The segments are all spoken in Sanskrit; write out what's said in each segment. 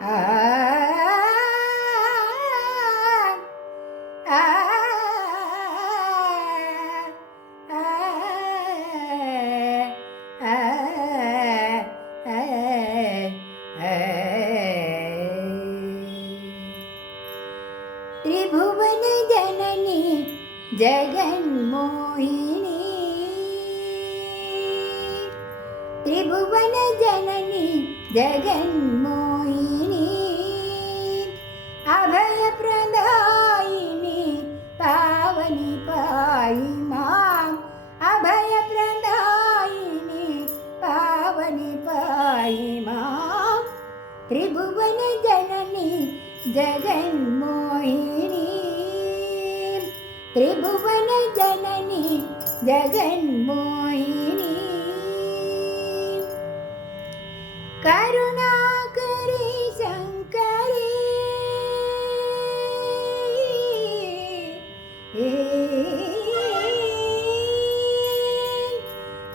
ಆ ಆ त्रिभुवन जननी जगन्मोहिनी, त्रिभुवन जननी जगन्मोहिनी, अभय प्रदायिनी पावनी पाहि मां, अभय प्रदायिनी पावनी पाहि मां, त्रिभुवन जननी जगन्मोहिनी, त्रिभुवन जननी जगन्मोहिनी, करुणाकरी शङ्करी,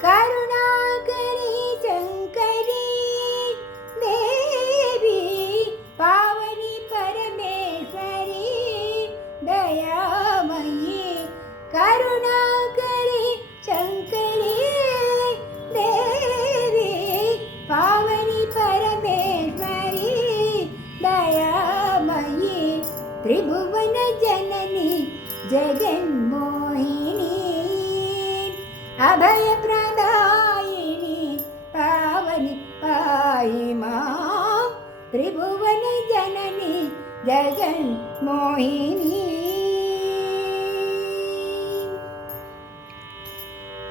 करुणाकरी शङ्करी देवी पावनी परमेश्वरी दयामयी, करुणाकरी शङ्करी देवी पावनी परमेश्वरी दयामयी, त्रिभुवन जननी जगन्मोहिनी, अभय प्रदायिनी पावनी पाहि मां, त्रिभुवन जननी जगन्मोहिनी,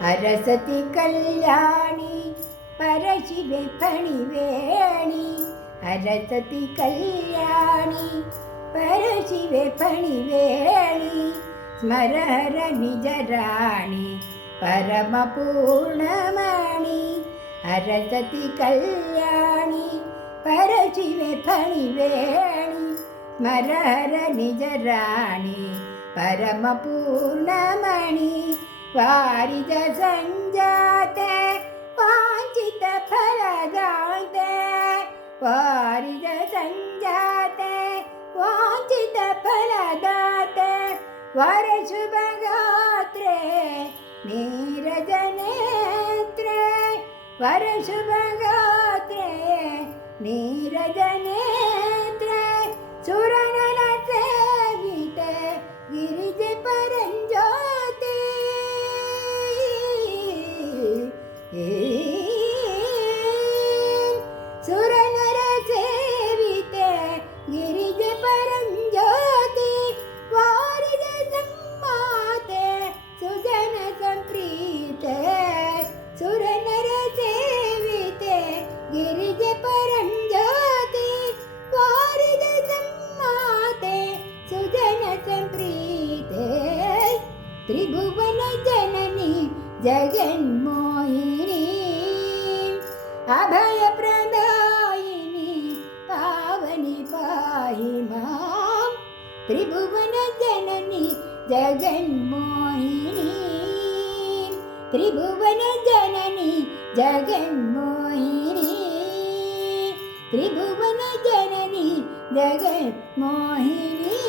हरसति कल्याणी परशिवे फणिवेणी, हरसति कल्याणी परशिवे फणिवेणी, स्मर हर निज राणि परमपूर्णमणि, हरसति कल्याणी परशिवे फणिवेणी, स्मर हर निज राणि परमपूर्णमणि, वारिज संजाते वाञ्छित फलदाते, वारिज संजाते वाञ्छित फलदाते, वरशुभगात्रे नीरजनेत्रे, वरशुभगात्रे नीरजनेत्रे, सुरनर सेविते गिरिजे परञ्ज्योति, सुरनर सेविते गिरिजे परञ्ज्योति, वारिज सम्माते सुजन सम्प्रीते, सुरनर सेविते गिरिजे परञ्ज्योति, वारिज सम्माते सुजन सम्प्रीते, त्रिभुवन जननी जगन्मोहिनी, अभय प्रदायिनी पावनी पाहि मां, त्रिभुवन जननी जगन्मोहिनी, त्रिभुवन जननी जगन्मोहिनी, त्रिभुवन जननी जगन्मोहिनी।